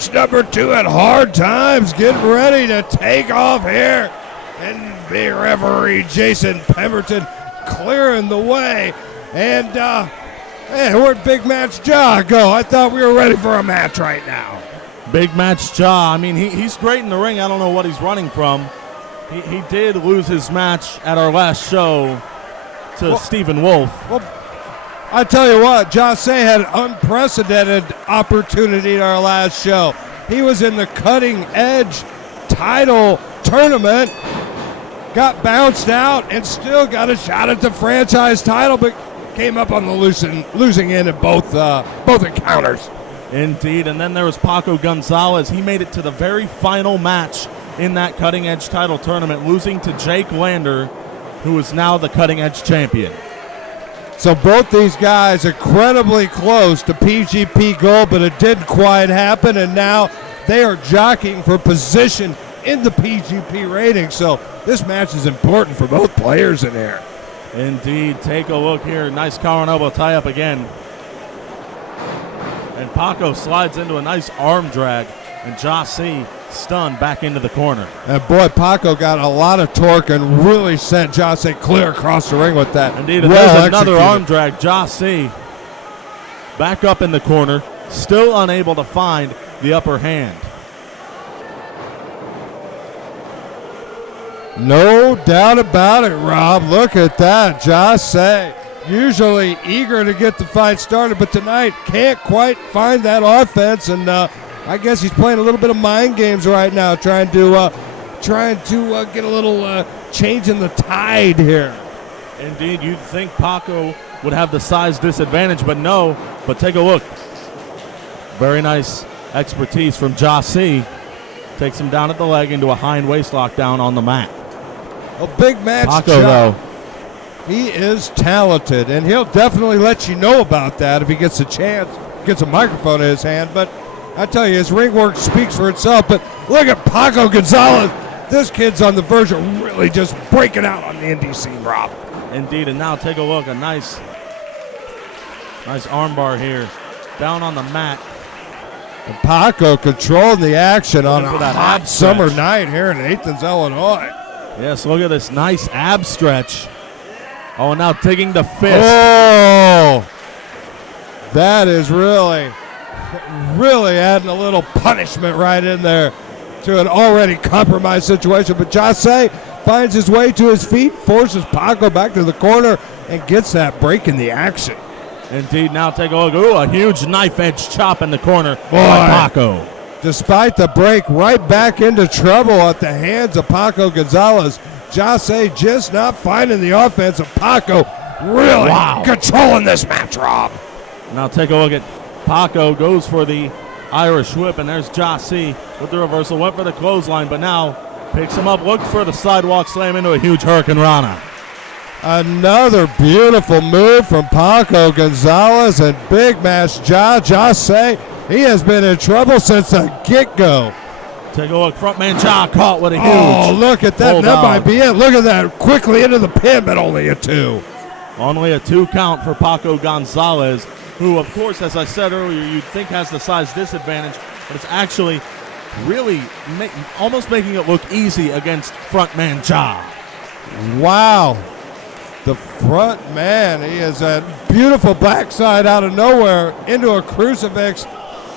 match number 2 at Hard Times, getting ready to take off here. And big referee Jason Pemberton clearing the way. And, hey, where'd Big Match Jah go? I thought we were ready for a match right now. Big Match Jah, I mean, he's great in the ring. I don't know what he's running from. He did lose his match at our last show to Stephen Wolf. Well, I tell you what, Jah C had an unprecedented opportunity at our last show. He was in the Cutting Edge title tournament, got bounced out, and still got a shot at the franchise title, but came up on the losing end of both encounters. Indeed, and then there was Paco Gonzalez. He made it to the very final match in that Cutting Edge title tournament, losing to Jake Lander, who is now the Cutting Edge champion. So both these guys incredibly close to PGP gold, but it didn't quite happen, and now they are jockeying for position in the PGP rating. So this match is important for both players in there. Indeed. Take a look here. Nice collar and elbow tie-up again. And Paco slides into a nice arm drag, and Jah C stunned back into the corner. And boy, Paco got a lot of torque and really sent Jah C clear across the ring with that. Indeed, and there's another arm drag. Jah C back up in the corner, still unable to find the upper hand. No doubt about it, Rob. Look at that. Jah C usually eager to get the fight started, but tonight can't quite find that offense, and I guess he's playing a little bit of mind games right now, trying to get a little change in the tide here. Indeed, you'd think Paco would have the size disadvantage, but no. But take a look. Very nice expertise from Jah C. Takes him down at the leg into a hind waist lockdown on the mat. A big match, Paco, though. He is talented, and he'll definitely let you know about that if he gets a chance, gets a microphone in his hand. But I tell you, his ring work speaks for itself. But look at Paco Gonzalez. This kid's on the verge of really just breaking out on the indie scene, Rob. Indeed, and now take a look. A nice armbar here. Down on the mat. And Paco controlling the action on a hot summer night here in Athens, Illinois. Yes, look at this nice ab stretch. Oh, now digging the fist. Oh, that is really adding a little punishment right in there to an already compromised situation. But Jah C finds his way to his feet, forces Paco back to the corner, and gets that break in the action. Indeed, now take a look. Ooh, a huge knife edge chop in the corner by Paco. Despite the break, right back into trouble at the hands of Paco Gonzalez. Jah C just not finding the offense, of Paco really controlling this match, Rob. Now take a look at Paco, goes for the Irish whip, and there's Jah C with the reversal. Went for the clothesline, but now picks him up, looked for the sidewalk slam into a huge Hurricane Rana. Another beautiful move from Paco Gonzalez, and big match Jah C. He has been in trouble since the get-go. Take a look. Frontman Jah caught with a huge. Oh, look at that. That might be it. Look at that. Quickly into the pin, but only a 2. Only a 2 count for Paco Gonzalez, who, of course, as I said earlier, you'd think has the size disadvantage, but it's actually really almost making it look easy against Frontman Jah. Wow. The front man, he is a beautiful backside out of nowhere into a crucifix.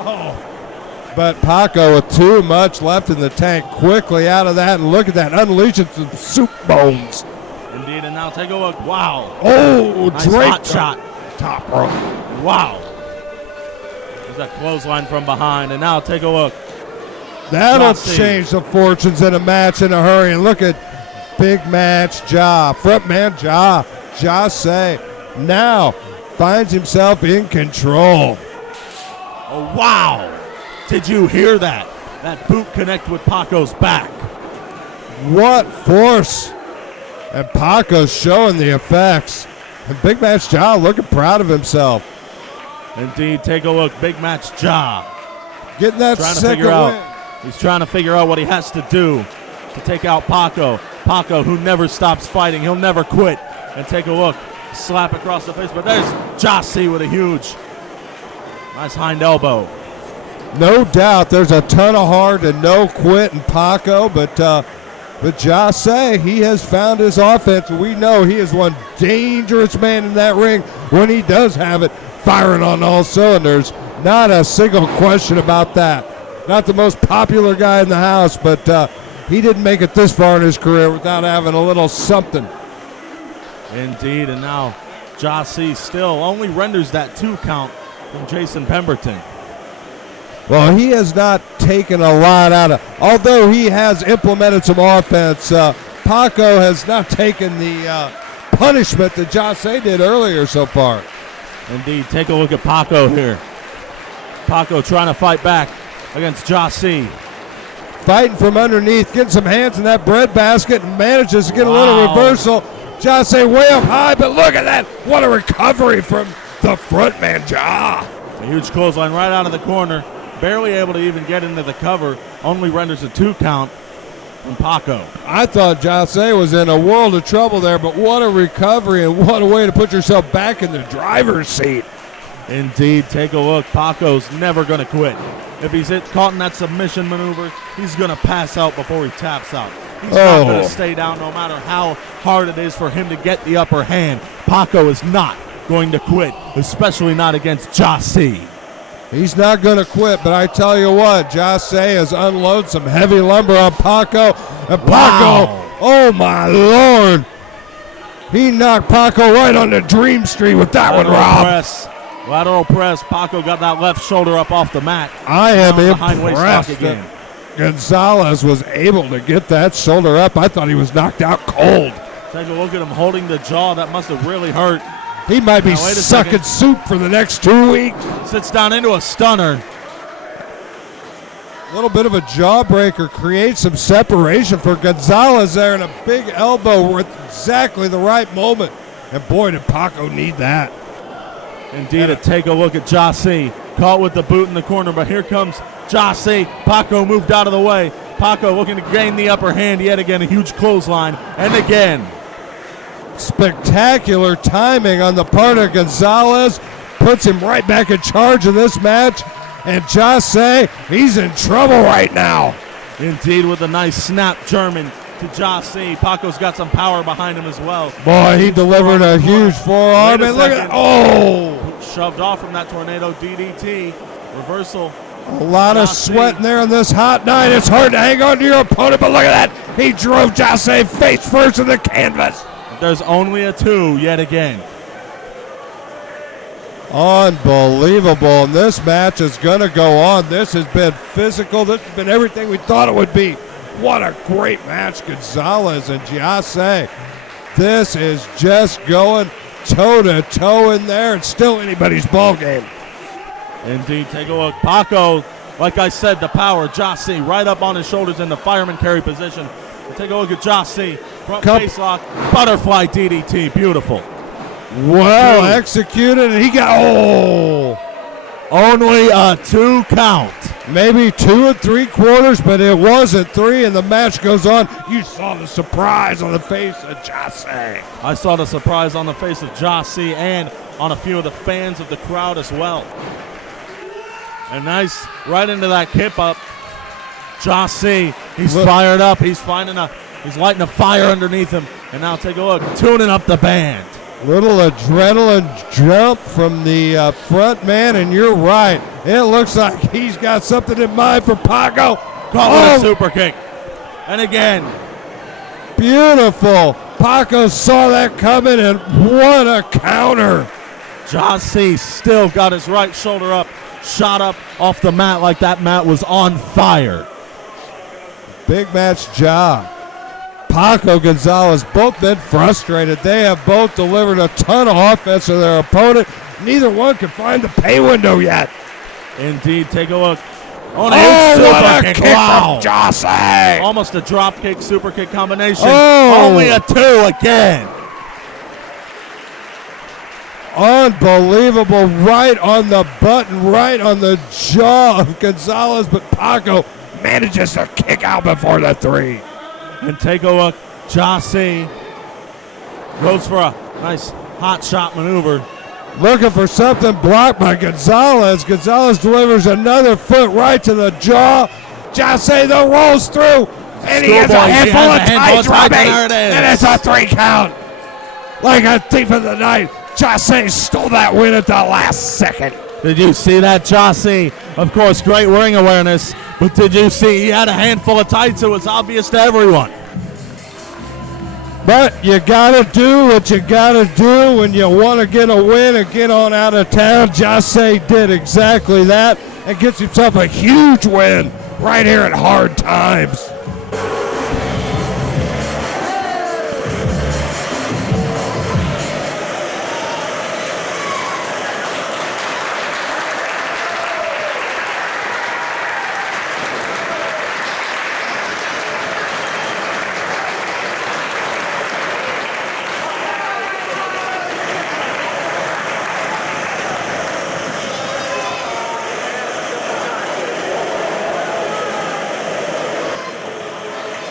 Oh. But Paco with too much left in the tank, quickly out of that, and look at that, unleashing some soup bones. Indeed, and now take a look. Wow. Oh, nice Drake hot shot. Top rope. Wow. There's that clothesline from behind, and now take a look. That'll change the fortunes in a match in a hurry. And look at big match Jah, frontman Jah C now finds himself in control. Oh, wow. Did you hear that? That boot connect with Paco's back. What force. And Paco's showing the effects. And big match Jah looking proud of himself. Indeed, take a look. Big match Jah. Getting that second win. He's trying to figure out what he has to do to take out Paco. Paco, who never stops fighting. He'll never quit. And take a look. Slap across the face. But there's Jah C with a huge, nice hind elbow. No doubt there's a ton of heart and no quit in Paco, but Jah C, he has found his offense. We know he is one dangerous man in that ring when he does have it firing on all cylinders. Not a single question about that. Not the most popular guy in the house, but he didn't make it this far in his career without having a little something. Indeed, and now Jah C still only renders that 2 count from Jason Pemberton. Well, he has not taken a lot out of, although he has implemented some offense, Paco has not taken the punishment that Jah C did earlier so far. Indeed, take a look at Paco here. Paco trying to fight back against Jah C. Fighting from underneath, getting some hands in that bread basket, and manages to get a little reversal. Jah C way up high, but look at that. What a recovery from the front man, Jah. A huge clothesline right out of the corner. Barely able to even get into the cover. Only renders a 2 count from Paco. I thought Jah C was in a world of trouble there, but what a recovery and what a way to put yourself back in the driver's seat. Indeed, take a look. Paco's never going to quit. If he's caught in that submission maneuver, he's going to pass out before he taps out. He's not going to stay down no matter how hard it is for him to get the upper hand. Paco is not going to quit, especially not against Jah C. He's not going to quit, but I tell you what, Jah C has unloaded some heavy lumber on Paco. And Paco, oh my Lord, he knocked Paco right on the dream street with that one, Rob. Lateral press. Paco got that left shoulder up off the mat. I am impressed that Gonzalez was able to get that shoulder up. I thought he was knocked out cold. Take a look at him holding the jaw. That must have really hurt. He might be sucking soup for the next 2 weeks. Sits down into a stunner. A little bit of a jawbreaker creates some separation for Gonzalez there, and a big elbow with exactly the right moment. And boy, did Paco need that. Indeed, take a look at Jah C. Caught with the boot in the corner, but here comes Jah C. Paco moved out of the way. Paco looking to gain the upper hand yet again. A huge clothesline, and again. Spectacular timing on the part of Gonzalez. Puts him right back in charge of this match. And Jah C, he's in trouble right now. Indeed, with a nice snap German to Jah C. Paco's got some power behind him as well. Boy, he delivered a huge forearm. And look at that. Shoved off from that tornado DDT. Reversal. A lot of sweat in there on this hot night. It's hard to hang on to your opponent, but look at that. He drove Jah C face first in the canvas. There's only a 2 yet again. Unbelievable. And this match is going to go on. This has been physical. This has been everything we thought it would be. What a great match, Gonzalez and Jah C. This is just going toe-to-toe in there. It's still anybody's ball game. Indeed, take a look. Paco, like I said, the power. Jah C right up on his shoulders in the fireman carry position. Take a look at Jah C. Front face lock, butterfly DDT. Beautiful. Well executed, and he got, only a 2 count. Maybe 2 3/4, but it wasn't 3, and the match goes on. You saw the surprise on the face of Jah C. I saw the surprise on the face of Jah C and on a few of the fans of the crowd as well. And nice, right into that kip up. Jah C, he's fired up. He's lighting a fire underneath him. And now take a look, tuning up the band. Little adrenaline jump from the front man, and you're right. It looks like he's got something in mind for Paco. Caught with a super kick. And again. Beautiful. Paco saw that coming, and what a counter. Jah C still got his right shoulder up, shot up off the mat like that mat was on fire. Big match, Jah. Paco Gonzalez, both been frustrated. They have both delivered a ton of offense to their opponent. Neither one can find the pay window yet. Indeed, take a look. What a kick from Jah C. Almost a drop kick, super kick combination. Only a 2 again. Unbelievable. Right on the button, right on the jaw of Gonzalez, but Paco manages to kick out before the 3. And take a look. Jah C goes for a nice hot shot maneuver. Looking for something blocked by Gonzalez. Gonzalez delivers another foot right to the jaw. Jah C though rolls through, and he has a handful of tights, Robbie, and it's a 3 count. Like a thief in the night, Jah C stole that win at the last second. Did you see that, Jah C? Of course, great ring awareness, but did you see he had a handful of tights? It was obvious to everyone. But you gotta do what you gotta do when you want to get a win and get on out of town. Jah C did exactly that and gets himself a huge win right here at Hard Times.